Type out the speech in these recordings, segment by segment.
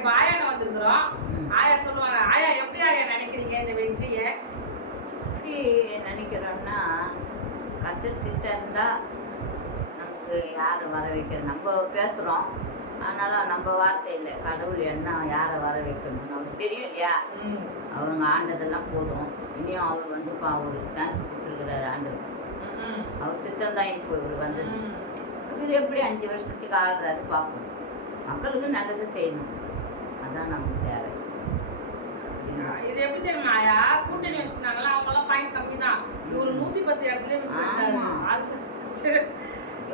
இப்போ ஆயா வந்திருக்கிறோம். ஆயா சொல்லுவாங்க. ஆயா எப்படி ஆயா நினைக்கிறீங்க இந்த வெற்றியை? எப்படி நினைக்கிறோன்னா, கர்த்தர் சித்தம் இருந்தால் நமக்கு யாரை வர வைக்கிறது? நம்ம பேசுகிறோம், அதனால் நம்ம வார்த்தை இல்லை. கடவுள் என்ன யாரை வர வைக்கணும்னு அவருக்கு தெரியும் இல்லையா? அவருங்க ஆண்டதெல்லாம் போதும். இனியும் அவர் வந்து இப்போ அவர் சான்ஸ் கொடுத்துருக்குறாரு ஆண்டவர். அவர் சித்தம் தான் இப்போ இவர் வந்தது. இவர் எப்படி 5 வருஷத்துக்கு ஆடுறாரு பார்ப்போம். மக்களுக்கு நல்லது செய்யணும், அதான் நமக்கு தேவை. இது எப்படி தெரியுமா ஆயா? கூட்டணி வச்சிருந்தாங்களா, அவங்கெல்லாம் பாயிண்ட் கம்மி தான். இவரு 110 இடத்துல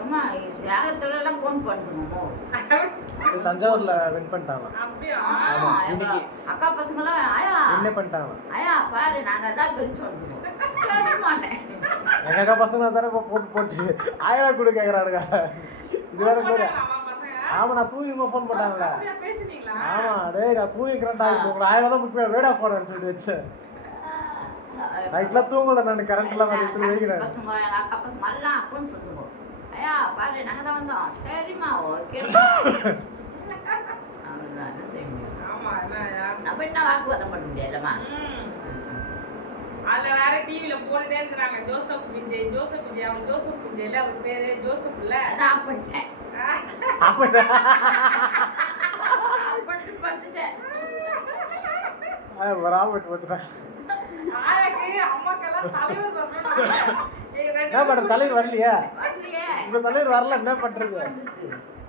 ஏமா சேலத்துல எல்லாம் ஃபோன் பண்ணுவோமோ. தஞ்சாவூர்ல வின் பண்ணிட்டாங்க. அப்படியா? அக்கா பசங்களாம் ஆயா என்ன பண்ணிட்டாங்க? ஆயா பாரு நாங்க தான் பெருச்சு வந்துடுவோம். சரிமானேன் எங்க அக்கா பசங்க தானே போட்டு 1000 கூட கேக்குறானுங்க. இது வேற கூட. ஆமா நான் தூங்கிங்க ஃபோன் பண்ணாங்கல. ஆமா டேய் நான் தூங்கிக்கிறேன்டா. உங்களுக்கு 1000 தான் முக்கியம். வேடா போறேன்னு சொல்லிட்டு வச்சு நைட்ல தூங்கல. நான் கரண்ட்லாம் வந்து வைக்கிறேன். பசங்க எங்க அக்கா பசங்க எல்லாம் ஃபோன் பண்ணுவோம். ஐயா பாரு நாங்க தான் வந்தோம். சரிம்மா ஓகே. அவ்வளோதான் என்ன செய்ய முடியும். நம்ம என்ன வாக்குவாதம் பண்ண முடியாதுல்லம்மா. அதில் வேற டிவியில் போட்டுட்டே இருக்கிறாங்க ஜோசப் விஜய். ஜோசப் விஜய் அவர் ஜோசப் விஜய்ல அவர் பேரு ஜோசப் இல்லை. அதான் ஆஃப் பண்ணிட்டேன். ராபர்ட் வந்துட்டேன். ஆயாக்கு அம்மாக்கெல்லாம் தலைவர் வரணும். என்ன பண்றது? தலைவர் வரலையா? இந்த தலைவர் வரல, என்ன பண்றது?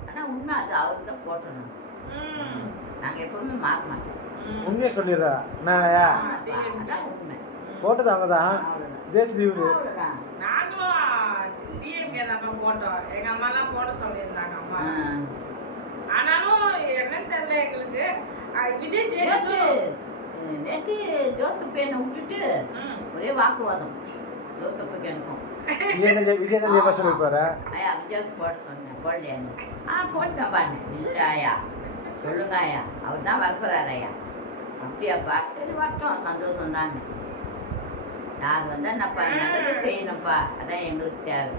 ஆனா உண்மை அது அவர் தான் போட்டணும். நாங்க எப்பவுமே மாற மாட்டோம். உண்மையை சொல்லிடுறா. என்னயா உண்மை போட்டது அவங்கதான். ஜெயஸ்ரீ நாங்களும் டிஎம்கே தான் போட்டோம். எங்க அம்மா எல்லாம் போட சொல்லியிருந்தாங்க அம்மா. ஆனாலும் என்னன்னு தெரியல எங்களுக்கு. விஜய் நேற்று ஜோசப் என்ன விட்டுட்டு ஒரே வாக்குவாதம். ஜோசப்புக்கு எனக்கும் விஜய் தான் ஜெயபாஷா இருப்பாரு. ஐயா விஜய்க்கு போட சொன்னேன், போடலையான்னு. போட்டேன் பாருங்க. இல்லை ஐயா சொல்லுங்க ஐயா, அவர் தான் வரப்போறாரு ஐயா. அப்படியாப்பா, சரி வரட்டும், சந்தோஷம் தானே. யார் வந்தா என்னப்பா நல்லது செய்யணும்ப்பா, அதான் எங்களுக்கு தேவை.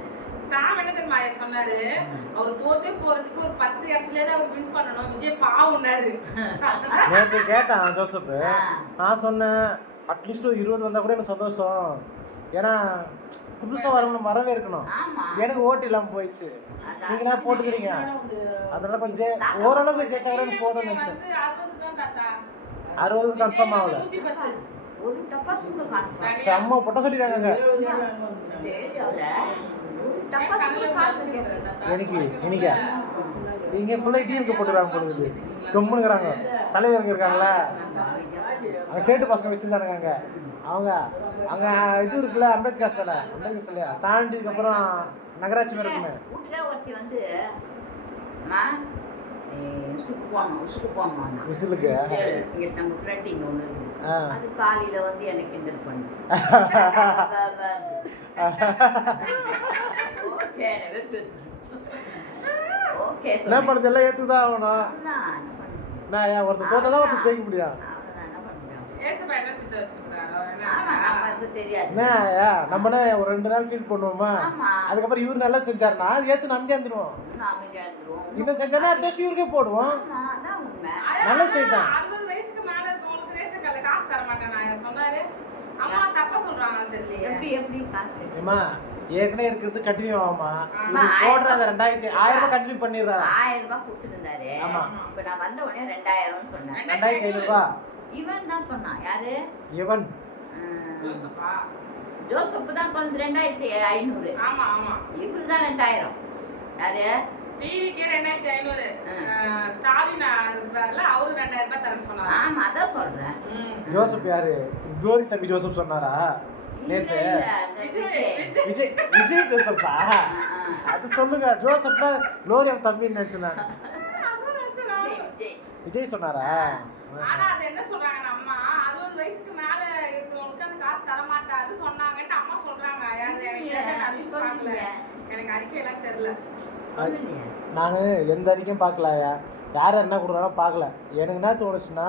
சாம் என்ன தெரியுமா சொன்னாரு? அவர் தோத்தே போறதுக்கு ஒரு 10 இடத்துல தான் அவர் வின் பண்ணணும். விஜய் பாவுனாரு. நேற்று கேட்டான் ஜோசப். நான் சொன்னேன் அட்லீஸ்ட் 20 வந்தா கூட எனக்கு சந்தோஷம். ஏன்னா புதுசா வரவே இருக்கணும். எனக்கு ஓட்டு இல்லாம போயிடுச்சு. நீங்க என்ன போட்டுக்கிறீங்க? அதனால கொஞ்சம் ஓரளவுக்கு ஜெயிச்சா கூட போதும்னு நினைச்சேன். 60 கன்ஃபார்ம் ஆகல. ஒரு டப்பா சுங்க காணுங்க. செம்ம பொட்ட சொல்லிட்டாங்க. இன்னைக்கு நீங்க ஃபுல்லா டிஎம்கே போட்டுறாங்க போடுது. கம்முனுக்குறாங்க. தலைவருங்க இருக்காங்களா, அங்க சேட்டு பசங்க வச்சிருந்தானுங்க. அவங்க அங்க இது இருக்குல்ல, அம்பேத்கர் சிலை தாண்டிக்கு அப்புறம் நகராட்சி இருக்குமே. வீட்டுல ஒருத்தி வந்து உசுக்கு போனோம். விசிலுக்கு இங்க நம்ம ஃப்ரெண்ட் இங்க ஒண்ணு இருக்கு. அது காலையில வந்து எனக்கு கிண்டல் பண்ணு. ஓகே என்ன பண்ணுறது, எல்லாம் ஏற்றுதான் ஆகணும். நான் ஒருத்தர் போட்டால் ஒருத்தர் ஜெயிக்க முடியும். நம்ம ஒரு 2 நாள் ஃபீல் பண்ணுவோமா, அதுக்கப்புறம் இவரு நல்லா செஞ்சாருன்னா அது ஏற்று நம்பி வந்துடுவோம். இன்னும் செஞ்சாருன்னா அடுத்த வருஷம் இவருக்கே போடுவோம். நல்லா செய்யலாம். 60 வயசுக்கு மேல இருக்கவங்களுக்கு ரேஷன் கார்டுல காசு தர மாட்டேன் சொன்னாரு. அம்மா தப்பா சொல்றாங்கன்னு தெரியல. எப்படி காசு ஏற்கனவே இருக்கிறது கண்டினியூ ஆகுமா? போடுறாத 1000 ரூபாய் கண்டினியூ பண்ணிடுறாரு. 1000 ரூபாய் கொடுத்துருந்தாரு. இப்ப நான் வந்த உடனே 2000 சொன்னேன். 2500 ரூபாய் இவன் தான் சொன்னான். யாரு இவன்? ஜோசப் தான் சொன்னது 2500. ஆமா ஆமா, இவரு தான் 2000. யாரு? டிவிக்கே 2500. ஸ்டாலின் இருக்கிறாருல, அவரு 2000 ரூபாய் தரேன்னு சொன்னாரு. ஆமா அதான் சொல்றேன். ஜோசப் யாரு? குளோரி தம்பி ஜோசப் சொன்னாரா நேத்து? விஜய் ஜோசப்பா? அது சொல்லுங்க. ஜோசப்னா குளோரி தம்பின்னு நினைச்சேன். விஜய் சொன்னாரா? ஆனா அது என்ன சொல்றாங்கன்னா, அம்மா 60 வயசுக்கு மேல இருக்கிறவங்களுக்கு அந்த காசு தர மாட்டாரு சொன்னாங்கன்னு அம்மா சொல்றாங்க. எனக்கு அறிக்கை எல்லாம் தெரியல. நான் எந்த அறிக்கையும் பார்க்கலையா, யார் என்ன கொடுக்குறாலும் பார்க்கல. எனக்கு என்ன தோணுச்சுன்னா,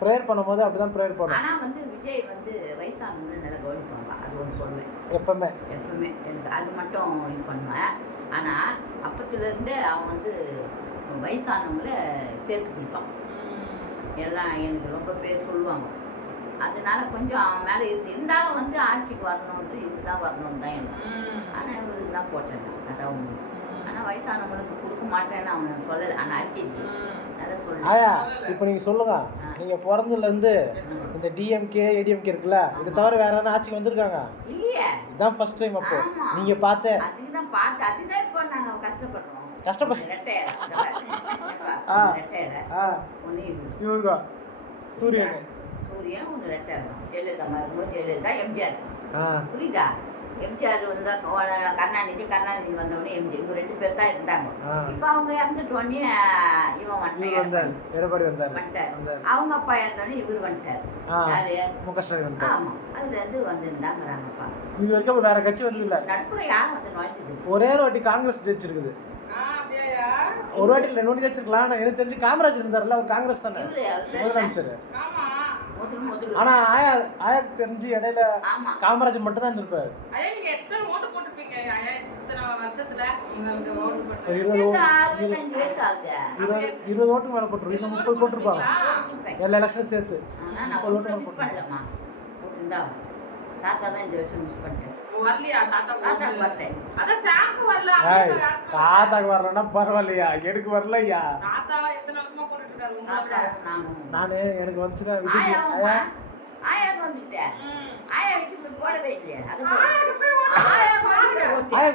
ப்ரேயர் பண்ணும்போது அப்படிதான் ப்ரேயர் பண்ணும். ஆனால் வந்து விஜய் வந்து வயசானவங்க நல்லா கவனிப்பாங்க. அது ஒன்று சொல்லுவேன் எப்பவுமே எனக்கு அது மட்டும் இது பண்ணுவேன். ஆனால் அப்பத்துலேருந்து அவன் வந்து வயசானவங்கள சேர்த்து பிடிப்பான். எல்லாம் எனக்கு ரொம்ப பேர் சொல்லுவாங்க. அதனால கொஞ்சம் அவன் மேலே இருந்தாலும் வந்து ஆட்சிக்கு வரணுன்ட்டு இதுதான் வரணும்னு தான் எனக்கு. ஆனால் இவருக்கு தான் போட்டேன் நான். அதான் ஒன்று. ஆனால் வயசானவங்களுக்கு கொடுக்க மாட்டேன்னு அவன் சொல்லலை. ஆனால் அறிக்கை அதை சொல்லு. ஆயா இப்போ நீங்கள் சொல்லுங்க, நீங்கள் பிறந்ததுலேருந்து இந்த டிஎம்கே ஏடிஎம்கே இருக்குல்ல, இது தவிர வேற என்ன ஆட்சிக்கு வந்திருக்காங்க? இல்லையே, இதுதான் ஃபர்ஸ்ட் டைம். அப்போ நீங்கள் பார்த்து அதுக்கு தான் பார்த்து அதுதான் இப்போ நாங்கள் கஷ்டப்படுறோம். ரெட்டையில ஒன்று இவங்க சூரியன் ஒன்று ரெட்டை ஜெயலலிதா இருக்கும்போது ஜெயலலிதா எம்ஜிஆர். புரியுதா? எம்ஜிஆர் வந்து கருணாநிதி வந்தவொடனே எம்ஜிஆர் இவங்க 2 பேர் தான் இருந்தாங்க. இப்போ அவங்க இறந்துட்டோடனே இவன் வந்துட்டார். அவங்க அப்பா இறந்தோடனே இவர் வந்துட்டார். யாரு? ஆமா, அதுல இருந்து வந்துருந்தாங்கிறாங்கப்பா. இது வரைக்கும் வேற கட்சி வந்து இல்ல. நடுப்புற யாரும் வந்து நுழைஞ்சது ஒரே ஒரு வாட்டி காங்கிரஸ் ஜெயிச்சிருக்குது. ஒரு வாட்டி இல்லை, 2 ஜெயிச்சிருக்கலாம். ஆனால் எனக்கு தெரிஞ்சு காமராஜ் இருந்தார்ல, அவர் காங்கிரஸ் தானே முதலமைச்சர். ஆனா ஆயா தெரிஞ்சு இடையில காமராஜ் மட்டும் தான் இருந்திருப்பாரு. 20 ஓட்டு மேல போட்டுருக்கோம். 30 போட்டிருப்பாங்க எல்லா எலெக்ஷனும் சேர்த்து. 30 ஓட்டு மேல போட்டுருக்காங்க. தாத்தா தான் இந்த வருஷம் மிஸ் பண்ணிட்டேன். தாத்தாக்கு வரலன்னா பரவாயில்லையா, எனக்கு வரலையா. நானு எனக்கு வந்துச்சுன்னா ஆயா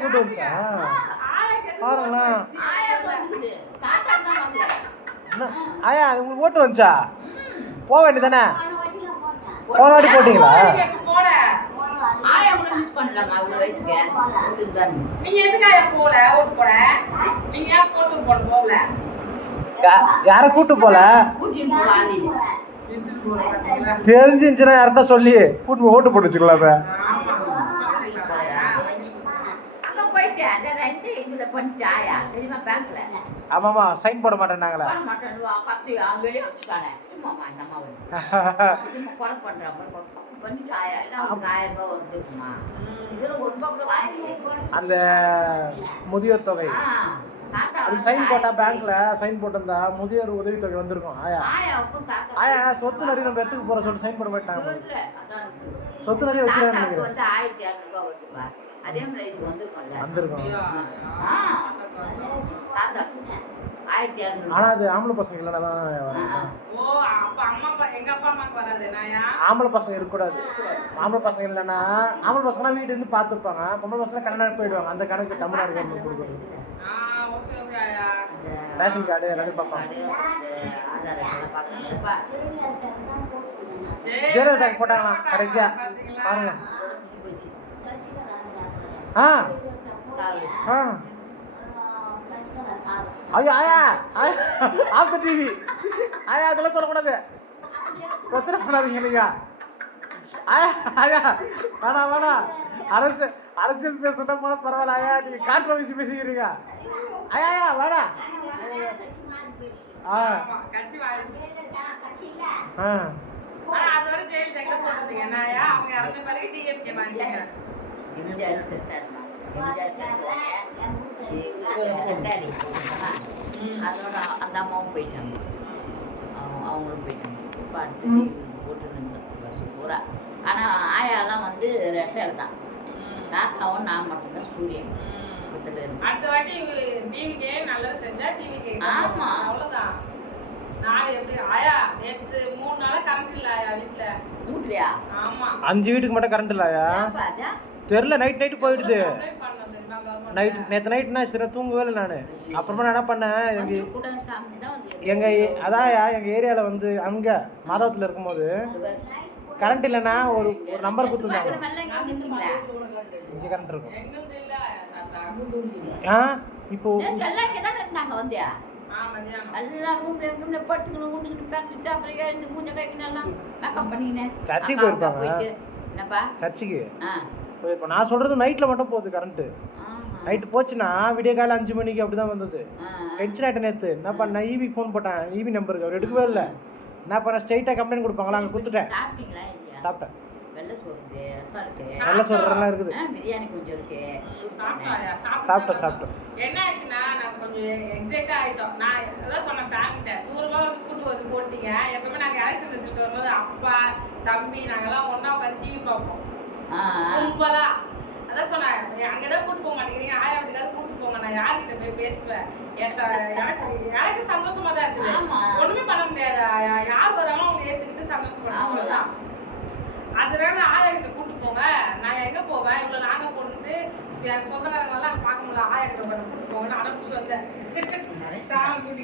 கூட்டு வந்துச்சா பாருங்களேன். ஆயா உங்களுக்கு ஓட்டு வந்துச்சா? போக வேண்டியதானே? போன வாட்டி போட்டீங்களா? யார கூட்டு போல தெரிஞ்சுச்சுன்னா யார்கிட்ட சொல்லி கூட்டு ஓட்டு போட்டு வச்சுக்கலாமே. ஆமாமா, சைன் போட மாட்டேன்னாங்களா? அந்த முதியோர் தொகை அது சைன் போட்டா, பேங்க்ல சைன் போட்டிருந்தா முதியோர் உதவி தொகை வந்திருக்கும். ஆயா சொத்து நிறைய நம்ம எத்துக்கு போற சொல்லிட்டு சைன் போட மாட்டாங்க. சொத்து நிறைய வச்சுருக்காங்க வந்திருக்கும். ஆனா அது ஆம்பளை பசங்க இல்லைன்னா ஆம்பளை பசங்க இருக்கக்கூடாது. ஆம்பளை பசங்க இல்லைன்னா ஆம்பளை பசங்கன்னா வீட்டு இருந்து பார்த்துப்பாங்க. பொம்பளை பசங்க கன்னடா போயிடுவாங்க. அந்த கணக்கு தமிழ்நாடு கவர்மெண்ட் கொடுக்குறது. ரேஷன் கார்டு எல்லாத்தையும் பார்ப்பாங்க. ஜெயலலிதா போட்டாங்களா கடைசியா பாருங்க. ஐயோ ஆயா ஆஃப் த டிவி. ஆயா அதெல்லாம் சொல்லக்கூடாது, பிரச்சனை பண்ணாதீங்க நீங்க. ஆயா ஆயா வேணாம் அரசியல் பேசுறா போல பரவாயில்ல. ஆயா நீங்க கான்ட்ரோவர்சி பேசிக்கிறீங்க. ஆயா வேணா. அதோட அந்த அம்மாவும் போயிட்டாங்க, அவங்களும் போயிட்டாங்க. இப்போ அடுத்து போட்டு நின்று வருஷம் பூரா. ஆனால் ஆயாலாம் வந்து ரெட்டையில் தான். தாத்தாவும் நான் மட்டும்தான் சூரியன். அடுத்த வாட்டி டிவிக்கே நல்லது செஞ்சா டிவிக்கே. ஆமா அவ்வளவுதான். நாளை எப்படி ஆயா நேத்து 3 நாளா கரண்ட் இல்ல ஆயா வீட்ல. வீட்லயா? ஆமா. 5 வீட்டுக்கு மட்டும் கரண்ட் இல்ல ஆயா. தெரியல, நைட் போயிடுது. நேற்று நைட்னா சரி தூங்கவே இல்லை நான். அப்புறமா நான் என்ன பண்ணேன், எங்கள் ஏரியாவில் வந்து அங்கே மாதவத்தில் இருக்கும்போது கரண்ட் இல்லைன்னா ஒரு நம்பர் கொடுத்துருந்தாங்க. இங்கே கரண்ட் இருக்கும். இப்போ சர்ச்சுக்கு போயிருப்பாங்க. சர்ச்சுக்கு போயிருப்பேன். நான் சொல்றது நைட்டில் மட்டும் போகுது கரண்ட்டு. நைட்டு போச்சுன்னா விடிய காலை 5 மணிக்கு அப்படி தான் வந்தது. டென்ஷன் ஆகிட்டேன் நேற்று. என்ன பண்ணேன், ஈபிக்கு ஃபோன் போட்டேன். ஈபி நம்பருக்கு அவர் எடுக்கவே இல்லை. என்ன பண்ணேன், ஸ்ட்ரைட்டாக கம்ப்ளைண்ட் கொடுப்பாங்களா, அங்கே கொடுத்துட்டேன். சாப்பிட்டேன். வெள்ளை சோறு இருக்குது, ரசம் இருக்கு, நல்ல சொல்றதெல்லாம் இருக்குது. பிரியாணி கொஞ்சம் இருக்கு. சாப்பிட்டோம். என்ன ஆச்சுன்னா நாங்க கொஞ்சம் எக்ஸைட்டா ஆயிட்டோம். நான் அதான் சொன்னேன் சாமிகிட்ட, 100 ரூபாய் வந்து கூட்டு வந்து போட்டீங்க. எப்பவுமே நாங்க எலெக்ஷன் ரிசல்ட் வரும்போது அப்பா தம்பி நாங்கெல்லாம் ஒண்ணா உட்காந்து டிவி பார்ப்போம் கும்பலா. அதான் சொன்னேன், அங்கதான் கூட்டு போக மாட்டேங்கிறீங்க, ஆயா வீட்டுக்காவது கூட்டு போங்க, நான் யார்கிட்ட போய் பேசுவேன். எனக்கு சந்தோஷமா தான் இருக்குது. ஒண்ணுமே பண்ண முடியாது. யார் வராங்களோ அவங்க ஏத்துக்கிட்டு சந்தோஷப்படுறாங்க. அதனால ஆயா கிட்ட கூட்டு போங்க, நான் எங்க போவேன், இவ்வளவு நாங்க போட்டுட்டு என் சொந்தக்காரங்க எல்லாம் பார்க்க முடியல, ஆயா கிட்ட கூட்டு போங்கன்னு அனுப்பிச்சு வந்தேன். சாமி